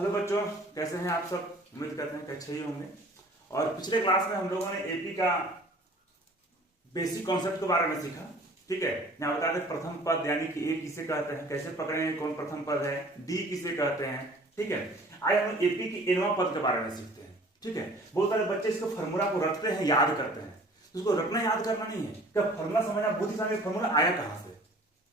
Hello बच्चों, कैसे हैं आप सब। उम्मीद करते हैं कि अच्छे ही होंगे। और पिछले क्लास में हम लोगों ने एपी का बेसिक कॉन्सेप्ट के बारे में सीखा। ठीक है, यहाँ बता दें प्रथम पद यानी कि ए किसे कहते हैं, कैसे पकड़ेंगे, कौन प्रथम पद है, डी किसे कहते हैं। ठीक है, आज हम एपी की एनवा पद के बारे में सीखते हैं। ठीक है, बहुत सारे बच्चे इसको फॉर्मूला को रखते हैं, याद करते हैं। उसको रखना याद करना नहीं है, क्या फॉर्मूला समझना बहुत ही सारे फॉर्मूला आया कहां से।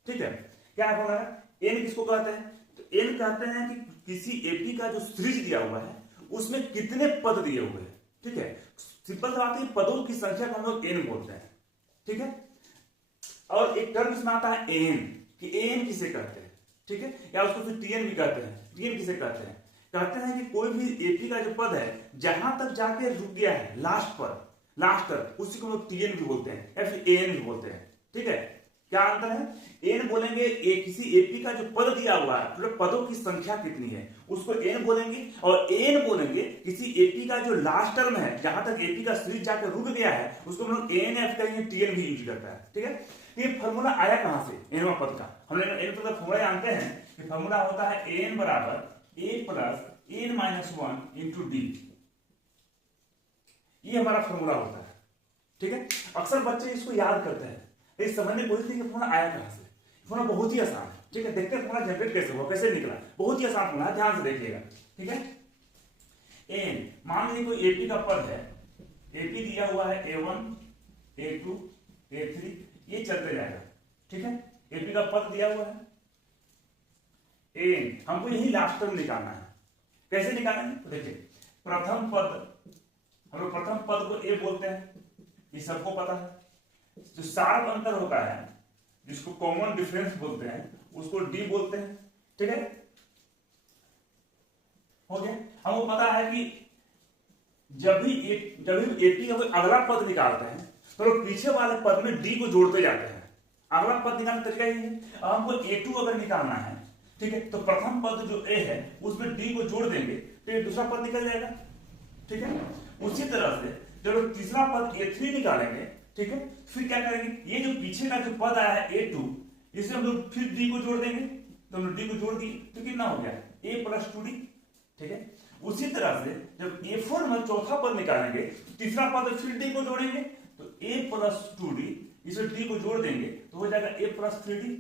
ठीक है, क्या फॉर्मूला है, एन किसको कहते हैं, तो एन कहते हैं कि किसी एपी का जो सीरीज दिया हुआ है उसमें कितने पद दिए हुए हैं। ठीक है, सिंपल सी बात है, पदों की संख्या को हम लोग एन बोलते हैं। ठीक है, और एक टर्म इसमें आता है एन, कि एन किसे कहते हैं। ठीक है, या उसको फिर टीएन भी कहते हैं। टीएन किसे कहते हैं, कहते हैं कि कोई भी एपी का जो पद है जहां तक जाके रुक गया है लास्ट पर, लास्ट तक, उसी को हम लोग टीएन भी बोलते हैं या फिर एन भी बोलते हैं। ठीक है, क्या अंतर है, एन बोलेंगे किसी एपी का जो पद दिया हुआ है, तो पदों की संख्या कितनी है उसको एन बोलेंगे, और एन बोलेंगे किसी एपी का जो लास्ट टर्म है जहां तक एपी का सीरीज जाकर रुक गया है उसको हम लोग एन एफ करेंगे, टीएन भी यूज करता है। ठीक है, ये फॉर्मूला आया कहां से, एनवा पद का। हम लोग एन पद का फॉर्मूला जानते हैं कि फॉर्मूला होता है एन बराबर a plus n minus one into d. ये हमारा फॉर्मूला होता है। ठीक है, अक्सर बच्चे इसको याद करते हैं, इस समझने की कोशिश की फॉर्मूला आया कहां से। फॉर्मूला बहुत ही आसान है। ठीक है, देखते हैं फॉर्मूला जनरेट कैसे हुआ, कैसे निकला। बहुत ही आसान फॉर्मूला, ध्यान से देखिएगा। ठीक है, एन, मान लीजिए कोई एपी का पद है, एपी दिया हुआ है ए1 ए2 ए3, ये चलते जाएगा। ठीक है, एपी का पद दिया हुआ है एन, हमको यही लास्ट टर्म निकालना है। कैसे निकालेंगे, तो देखिए प्रथम पद, हम लोग प्रथम पद को ए बोलते हैं, ये सबको पता है। जो शार्प अंतर होता है जिसको कॉमन डिफरेंस बोलते हैं उसको डी बोलते हैं। ठीक है, हो गया। हमको पता है कि जब भी एपी का अगला पद निकालते हैं तो लोग पीछे वाले पद में डी को जोड़ते जाते हैं। अगला पद निकालने का तरीका यही है। अब हमको ए2 अगर निकालना है, ठीक है, तो प्रथम पद जो ए है उसमें डी को जोड़ देंगे तो ये दूसरा पद निकल जाएगा। ठीक है, उसी तरह से जब तीसरा पद ए3 निकालेंगे, ठीक है, फिर क्या करेंगे, ये जो पीछे का जो पद आया है ए2, इसे हम लोग फिर डी को जोड़ देंगे, तो हम लोग डी को जोड़ दिए तो कितना हो गया ए प्लस 2d। ठीक है, उसी तरह से जब ए4 में चौथा पद निकालेंगे तो तीसरा पद फिर डी को जोड़ेंगे तो ए प्लस 2d, इसे डी को जोड़ देंगे तो हो जाएगा ए प्लस 3d।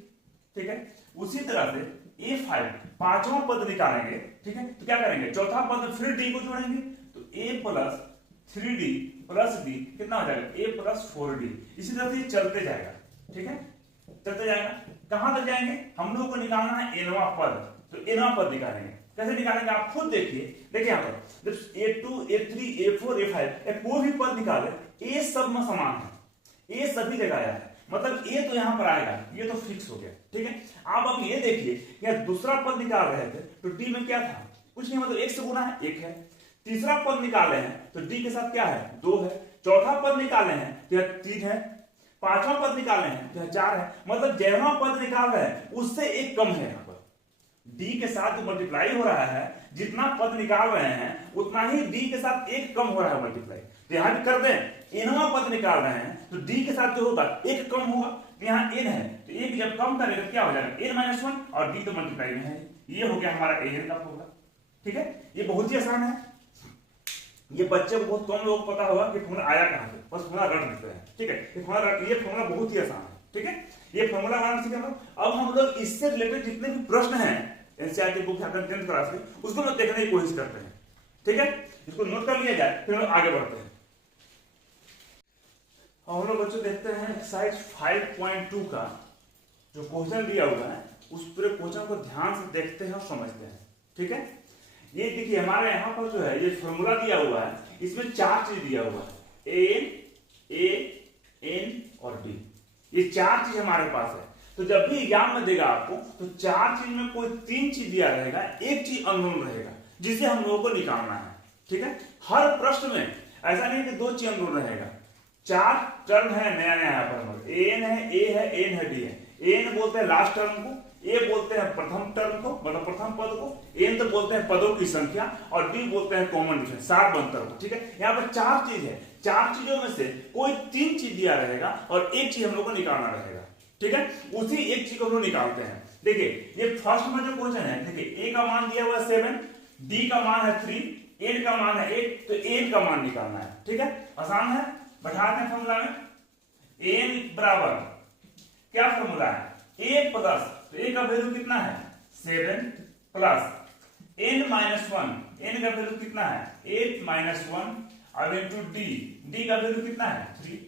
ठीक है, उसी तरह से ए5 पांचवा पद निकालेंगे, ठीक है, तो क्या करेंगे, चौथा पद फिर डी को जोड़ेंगे तो ए प्लस 3d प्लस डी कितना हो जाएगा ए प्लस 4d। इसी तरह से चलते जाएगा। ठीक है, चलते जाएगा, कहां तक जाएंगे, हम लोग को निकालना है एनवा पद, तो एनवा पद निकालेंगे। कैसे निकालेंगे आप खुद देखिए। देखिए यहाँ पर जब ए2 ए3 ए4 ए5 कोई भी पद निकाले, ए सब में समान है, ए सभी जगह आया है, मतलब ए तो यहां पर आएगा, ये तो फिक्स हो गया। ठीक है, आप ये देखिए या दूसरा पद निकाल रहे थे तो डी में क्या था, कुछ नहीं, मतलब एक से गुना है, एक है। तीसरा पद निकाले हैं तो डी के साथ क्या है, 2 है। चौथा पद निकाले हैं तो यह 3 है। पांचवा पद निकाले हैं तो यह 4 है। मतलब जैवा पद निकाल रहे हैं उससे एक कम है। यहाँ पर डी के साथ जो मल्टीप्लाई हो रहा है, जितना पद निकाल रहे हैं उतना ही डी के साथ एक कम हो रहा है मल्टीप्लाई। तो यहां भी कर दें, एनवा पद निकाल रहे हैं तो डी के साथ जो होगा एक कम होगा, तो यहाँ एन है तो एक जब कम करेगा तो क्या हो जाएगा एन माइनस 1, और डी तो मल्टीप्लाई में है। ये हो गया हमारा एन का फॉर्मूला। ठीक है, ये बहुत ही आसान है। ये बच्चे को बहुत कम लोग पता होगा कि फॉर्मूला आया कहां से, बस फॉर्मूला रट देते हैं। ठीक है, ये फॉर्मूला बहुत ही आसान है। ठीक है, ये फॉर्मूला बनाना सीखे हम लोग। अब हम लोग इससे रिलेटेड जितने भी प्रश्न हैं एनसीईआरटी बुक या 10th क्लास में, उसको हम देखने की कोशिश करते हैं। ठीक है, इसको नोट कर लिया जाए, फिर हम लोग आगे बढ़ते हैं। हम लोग बच्चों देखते हैं एक्सरसाइज 5.2 का जो क्वेश्चन दिया हुआ है, उस पूरे क्वेश्चन को ध्यान से देखते हैं और समझते हैं। ठीक है, ये देखिए हमारे यहाँ पर जो है ये फॉर्मूला दिया हुआ है, इसमें 4 चीज दिया हुआ है, एन और डी, ये 4 चीज हमारे पास है। तो जब भी एग्जाम में देगा आपको तो 4 चीज में कोई 3 चीज दिया रहेगा, एक चीज अननोन रहेगा जिसे हम लोगों को निकालना है। ठीक है, हर प्रश्न में ऐसा नहीं कि 2 चीज अननोन रहेगा, 4 टर्म है नया नया यहाँ पर, एन है, ए है, एन है, डी है। एन बोलते हैं लास्ट टर्म को, ए बोलते हैं प्रथम टर्म को, मतलब प्रथम पद को, एन तो बोलते हैं पदों की संख्या, और डी बोलते हैं कॉमन डिफरेंस, शार्प अंतर को। ठीक है, यहाँ पर 4 चीज है, 4 चीजों में से कोई 3 चीज दिया रहेगा और एक चीज हम लोग को निकालना रहेगा। ठीक है, उसी एक चीज को हम लोग निकालते हैं। देखिए ये फर्स्ट में जो क्वेश्चन है, देखिए ए का मान दिया हुआ 7, डी का मान है 3, एन का मान है 8, तो एन का मान निकालना है। ठीक है, आसान है, बैठाते हैं फॉर्मूला में। एन बराबर क्या फॉर्मूला है, ए प्लस, तो ए का वैल्यू कितना है 7 प्लस एन माइनस 1, एन का वैल्यू कितना है 8 माइनस 1, अब इंटू डी, डी का वैल्यू कितना है 3,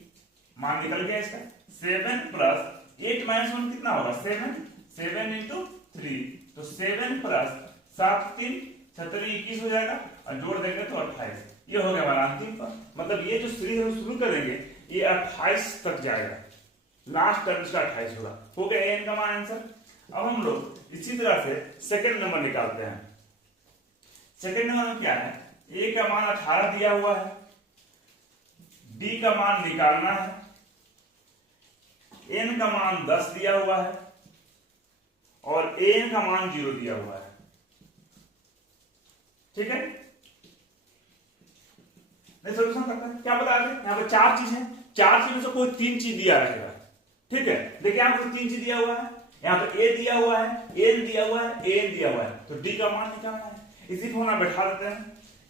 मान निकल गया इसका। 7 प्लस 8 माइनस 1 कितना होगा 7, 7 इंटू 3, तो 7 प्लस 7 3 36 21 हो जाएगा, और जोड़ देंगे तो 28। ये हो गया हमारा अंतिम पर, मतलब ये जो सीरीज हम शुरू करेंगे ये 28 तक जाएगा, लास्ट टर्म इसका 28 होगा। हो गया एन का मान आंसर। अब हम लोग इसी तरह से सेकंड नंबर निकालते हैं। सेकंड नंबर में क्या है, ए का मान 18 दिया हुआ है, डी का मान निकालना है, एन का मान 10 दिया हुआ है, और एन का मान 0 दिया हुआ है। ठीक है, सोल्यूशन करते हैं। क्या बता रहे, यहाँ पर 4 चीज है, 4 चीज में से कोई 3 चीज दिया रहेगा। ठीक है, देखिए यहाँ पर 3 चीज दिया हुआ है, यहाँ पर ए दिया हुआ है, एन दिया हुआ है, एन दिया हुआ है, तो डी का मान निकालना है। इसी फॉर्मूला बैठा देते हैं,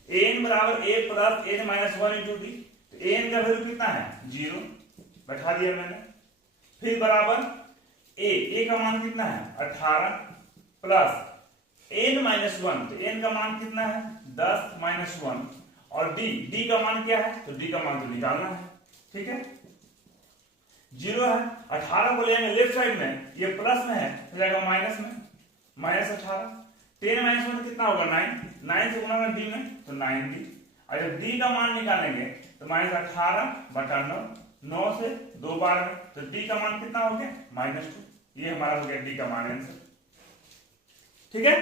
एन बराबर a plus n minus 1 into d, तो एन का वैल्यू कितना है 0, बैठा दिया मैंने। फिर बराबर ए का मान कितना है 18 प्लस एन माइनस 1, तो एन का मान कितना है 10 माइनस 1, और डी का मान क्या है, तो डी का मान तो निकालना है। ठीक है, 0 है, 18 को लेंगे लेफ्ट साइड में, ये प्लस में है, हो जाएगा माइनस में, माइनस 18, 10 माइनस 1 कितना होगा 9, 9 से गुणा डी में तो 9 डी, और जब डी का मान निकालेंगे तो माइनस 18 बटा 9, 9 से 2 बार में, तो डी का मान कितना हो गया -2। ये हमारा हो गया डी का मान आंसर। ठीक है,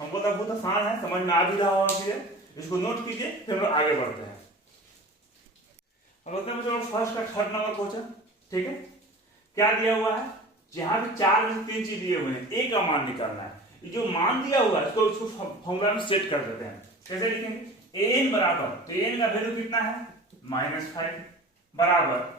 हमको तो बहुत आसान है, समझ में आ भी रहा होगा, इसको नोट कीजिए, फिर हम लोग आगे बढ़ते हैं। अब फर्स्ट का थर्ड नंबर क्वेश्चन। ठीक है, क्या दिया हुआ है, जहां भी 4 में से 3 चीज दिए हुए हैं, ए का मान निकालना है। ये जो मान दिया हुआ है इसको फॉर्मूला में सेट कर देते हैं। कैसे लिखेंगे, एन बराबर, तो एन का वैल्यू कितना है -5 बराबर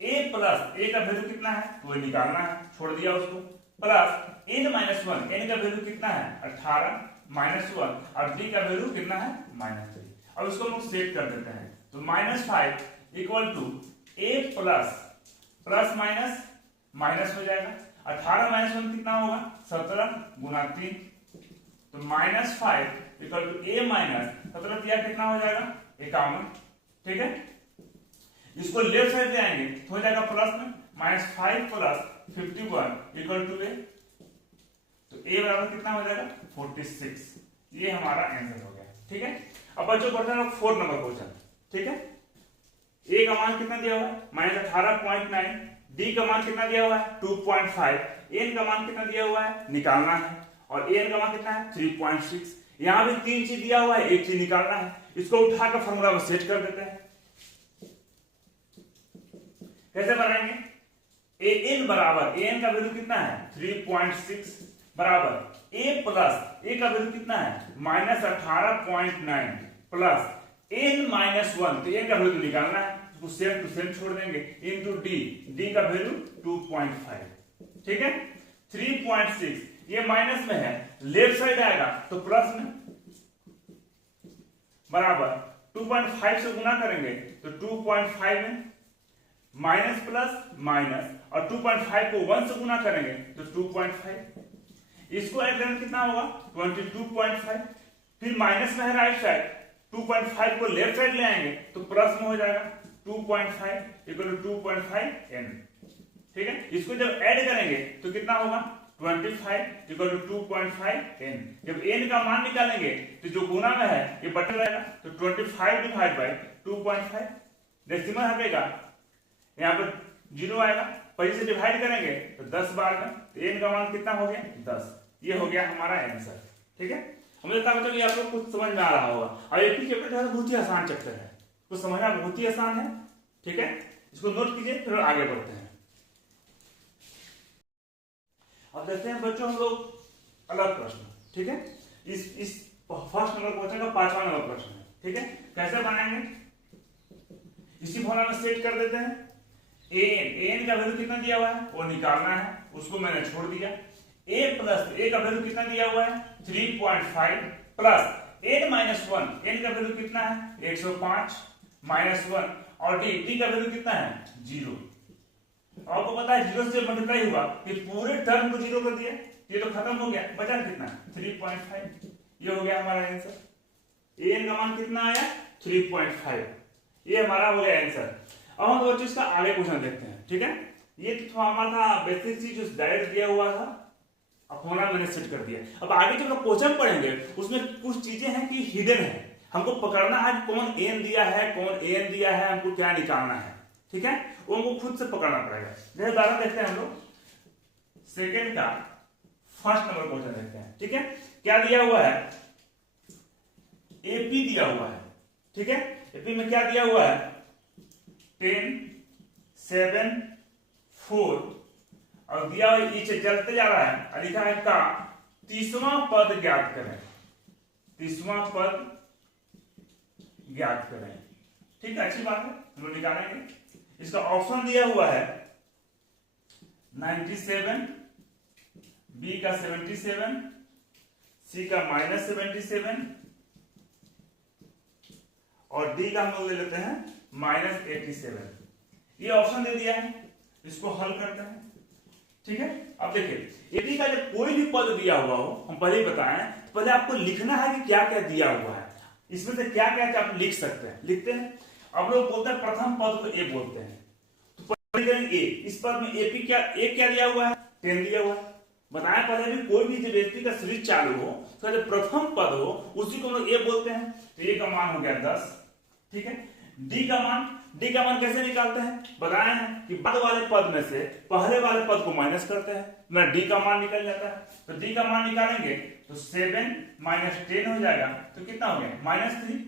ए प्लस ए का वैल्यू कितना है तो निकालना है, छोड़ दिया उसको, प्लस एन माइनस 1, एन का वैल्यू कितना है 18 माइनस 1, और डी का वैल्यू कितना है -3। अब इसको हम लोग सेट कर देते हैं, तो -5 equal to a plus plus minus minus हो जाएगा, 18 माइनस 1 कितना होगा 17 गुना 3, तो -5 इक्वल टू ए माइनस 17 दिया कितना हो जाएगा 51। ठीक है, इसको लेफ्ट साइड ले आएंगे तो हो जाएगा प्लस में, -5 प्लस 51 इक्वल टू ए, तो ए बराबर कितना हो जाएगा 46। ये हमारा आंसर हो गया। ठीक है, अब बच्चों बढ़ते हैं 4 नंबर क्वेश्चन। ठीक है, ए का मान कितना दिया हुआ है -18.9, डी का मान कितना दिया हुआ है 2.5, एन का मान कितना दिया हुआ है निकालना है, और एन का मान कितना है 3.6। यहां भी 3 चीज दिया हुआ है, एक चीज निकालना है, इसको उठाकर फॉर्मूला में सेट कर देते हैं। कैसे बनाएंगे, ए एन बराबर, एन का वैल्यू कितना है 3.6 बराबर ए प्लस ए का वैल्यू कितना है -18.9 प्लस एन माइनस 1, तो एन का वैल्यू निकालना है, उसको सेम टू सेम छोड़ देंगे, इनटू डी, डी का वैल्यू 2.5। ठीक है, 3.6 ये माइनस में है, लेफ्ट साइड आएगा तो प्लस में, बराबर 2.5 से गुना करेंगे तो 2.5 में, माइनस प्लस माइनस, और 2.5 को 1 से गुना करेंगे तो 2.5, इसको ऐड करेंगे कितना होगा 22.5, फिर माइनस में है राइट साइड, 2.5 को लेफ्ट साइड ले आएंगे तो प्लस में हो जाएगा 2.5 इक्वल टू 2.5 n। ठीक है, इसको जब ऐड करेंगे तो कितना होगा 25 इक्वल टू 2.5 n। जब n का मान निकालेंगे तो जो गुना में है ये बटा रहेगा, तो 25 डिवाइड बाय 2.5, डेसिमल हटेगा, यहाँ पर 0 आएगा, 25 से डिवाइड करेंगे तो 10 बार में, तो n का मान कितना हो गया 10। ये हो गया हमारा आंसर। ठीक है, मुझे लगता है आप लोग कुछ समझ में आ रहा होगा, और एक ही चैप्टर है बहुत ही आसान चैप्टर है, कुछ समझना बहुत ही आसान है। ठीक है, इसको नोट कीजिए, फिर आगे बढ़ते हैं। अब देखते हैं बच्चों हम लोग अलग प्रश्न। ठीक है, इस फर्स्ट नंबर क्वेश्चन का 5वां नंबर प्रश्न है। ठीक है, कैसे बनाएंगे, इसी फॉर्मूला में सेट कर देते हैं। एन का वैल्यू कितना दिया हुआ है वो निकालना है, उसको मैंने छोड़ दिया। ए प्लस ए का वैल्यू कितना दिया हुआ है 3.5 plus n minus one, n का वैल्यू कितना है 105 माइनस वन, और डी का वैल्यू कितना है 0। आपको पता है 0 से मल्टीप्लाई हुआ कि पूरे टर्म को 0 कर दिया, ये तो खत्म हो गया, बचा कितना 3.5। ये हो गया हमारा आंसर। एन का मान कितना आया 3.5, ये हमारा हो गया आंसर। अब हम बच्चों इसका आगे क्वेश्चन देखते हैं, ठीक है। ये तो हमारा था बेसिक चीज जो डायरेक्ट दिया हुआ था, अब होना मैंने सेट कर दिया। अब आगे जो क्वेश्चन पढ़ेंगे उसमें कुछ चीजें हैं कि हिडन है, हमको पकड़ना है कौन एन दिया है, कौन एन दिया है, हमको क्या निकालना है, ठीक है, वो हमको खुद से पकड़ना पड़ेगा। जैसे उदाहरण देखते हैं हम लोग सेकेंड का फर्स्ट नंबर क्वेश्चन देखते हैं, ठीक है। क्या दिया हुआ है, एपी दिया हुआ है, ठीक है। एपी में क्या दिया हुआ है 10, 7, 4 और दिया हुआ नीचे चलते जा रहा है और लिखा है का 30वां पद ज्ञात करें, 30वां पद ज्ञात करें, ठीक है, अच्छी बात है, हम लोग निकालेंगे। इसका ऑप्शन दिया हुआ है 97, बी का 77, सी का -77 और डी का हम लोग ले लेते हैं -87। ये ऑप्शन दे दिया है, इसको हल करते हैं, ठीक है। अब देखिए एपी का जब कोई भी पद दिया हुआ हो, हम पहले ही बताएं, तो पहले आपको लिखना है कि क्या क्या दिया हुआ है, इसमें से क्या क्या आप लिख सकते हैं, लिखते हैं। अब लोग बोलते हैं प्रथम पद को ए बोलते हैं, तो पहले ए, इस पद में एपी क्या ए क्या दिया हुआ है 10 दिया हुआ है। बताया पहले भी कोई भी जब एपी का सीरीज चालू हो तो जब प्रथम पद हो उसी को हम लोग ए बोलते हैं, तो ए का मान हो गया 10, ठीक है। डी का मान कैसे निकालते हैं, बताया है कि बाद वाले पद में से पहले वाले पद को माइनस करते हैं, ना डी का मान निकल जाता है। तो डी का मान निकालेंगे तो 7 - 10 हो जाएगा, तो कितना हो गया -3।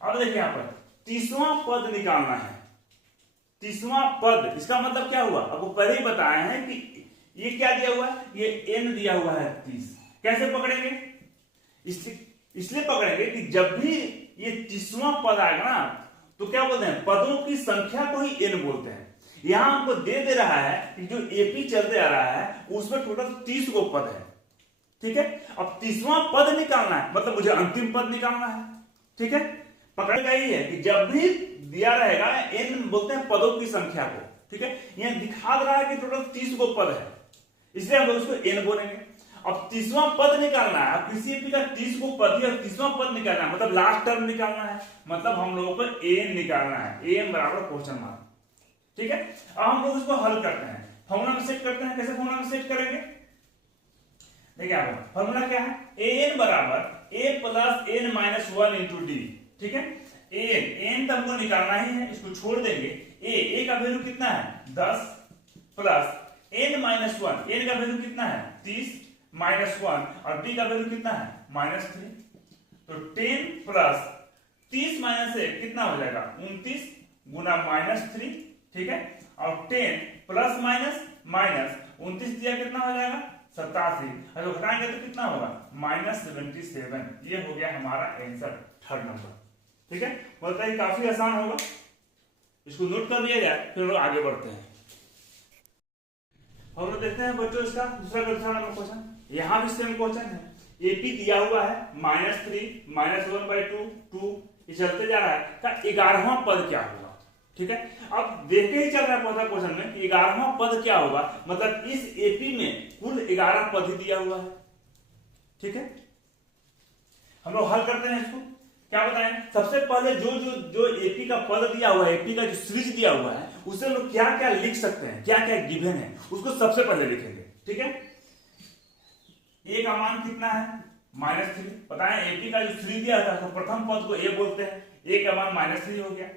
अब देखिए यहाँ पर 30वां पद निकालना है, 30वां पद, इसका मतलब क्या हुआ, आपको पहले ही बताया है कि ये क्या दिया हुआ है, ये n दिया हुआ है 30। कैसे पकड़ेंगे, इसलिए पकड़ेंगे कि जब भी ये 30वां पद आएगा ना तो क्या बोलते हैं, पदों की संख्या को ही n बोलते हैं। यहां हमको दे रहा है कि जो एपी चलते आ रहा है उसमें टोटल 30 गो पद है, ठीक है। अब 30वां पद निकालना है, मतलब मुझे अंतिम पद निकालना है, ठीक है। पकड़ेगा यही है कि जब भी दिया रहेगा n बोलते हैं पदों की संख्या को, ठीक है। यहां दिखा रहा है कि टोटल 30 गो पद है, इसलिए हम लोग उसको n बोलेंगे। अब 30वां पद निकालना है, अब किसी एपी का 30 को पद या 30वां पद निकालना है, मतलब लास्ट टर्म निकालना है, मतलब हम लोगों को an निकालना है, an बराबर क्वेश्चन मार्क, ठीक है। अब हम लोग इसको हल करते हैं, फॉर्मूला में सेट करते हैं। कैसे फॉर्मूला में सेट करेंगे, देखिए आप फॉर्मूला क्या है, an बराबर a plus n minus 1 into D, ठीक है। an तो हमको निकालना ही है, इसको छोड़ देंगे। a का वैल्यू कितना है 10 प्लस n माइनस 1, n का वैल्यू कितना है 30 -1 और d का वैल्यू कितना है -3, तो 10 प्लस 30 माइनस 1 कितना हो जाएगा 29 गुना -3, ठीक है। और 10 प्लस माइनस 29 दिया कितना हो जाएगा 87, अगर घटाएंगे तो कितना होगा -77। ये हो गया हमारा आंसर थर्ड नंबर, ठीक है। बोलता है काफी आसान होगा, इसको नोट कर लिया जाए फिर लोग आगे बढ़ते हैं। हम लोग देखते हैं बच्चों इसका दूसरा नंबर क्वेश्चन, यहां भी सेम क्वेश्चन है। एपी दिया हुआ है -3 -1/2 2, ये चलते जा रहा है का 11वां पद क्या होगा, ठीक है। अब देखते ही चल रहा है पहला क्वेश्चन में कि 11वां पद क्या होगा, मतलब इस एपी में कुल 11 पद ही दिया हुआ है, ठीक है। हम लोग हल करते हैं इसको, क्या बताएं, सबसे पहले जो एपी का पद दिया हुआ है, एपी का जो सीरीज दिया हुआ है उससे लोग क्या क्या लिख सकते हैं, क्या क्या गिवन है उसको सबसे पहले लिखेंगे, ठीक है। ए का मान कितना है -3, बताएं एपी का जो सीरीज दिया था तो प्रथम पद को ए बोलते हैं, ए का मान -3 हो गया।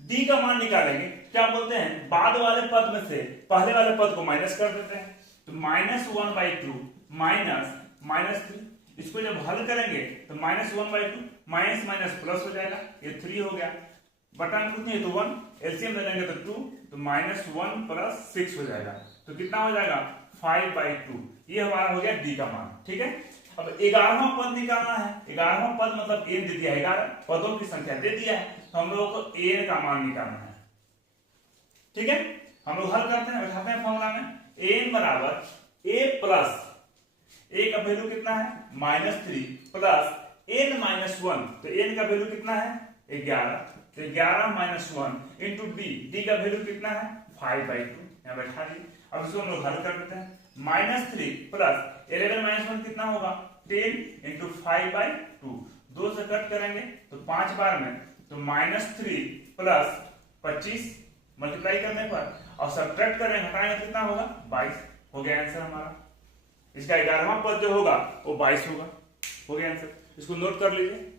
डी का मान निकालेंगे, क्या बोलते हैं, बाद वाले पद में से पहले वाले पद को माइनस कर देते हैं, तो -1/2 -3, इसको जब हल करेंगे तो -1/2 माइनस माइनस प्लस हो जाएगा, ये 3 हो गया, बटन कुछ नहीं तो 1, एलसीएम ले लेंगे तो 2, तो -1 + 6 हो जाएगा, तो कितना हो जाएगा 5/2। ये हमारा हो गया डी का मान, ठीक है। अब 11वां पद निकालना है, 11वां पद मतलब n दे दिया है, 11 पदों की संख्या दे दिया है, तो हम लोगों को n का मान निकालना है, ठीक है। हम लोग हल करते हैं, बैठाते हैं फॉर्मूला में, n बराबर a प्लस a का वैल्यू कितना है -3 प्लस n माइनस वन, तो n का वैल्यू कितना है 11, तो 11 माइनस वन इंटू डी का वैल्यू कितना है 5/2, यहाँ बैठा दिए। अब इसको हम लोग हल कर देते हैं, -3 प्लस 11 माइनस वन कितना होगा 10 इंटू 5/2, 2 से कट करेंगे तो 5 बार में, तो -3 प्लस 25 मल्टीप्लाई करने पर और सब्ट्रैक्ट करेंगे, हटाएंगे कितना होगा 22, हो गया आंसर हमारा। इसका 11वां पद जो होगा वो 22 होगा, हो गया आंसर। इसको नोट कर लीजिए।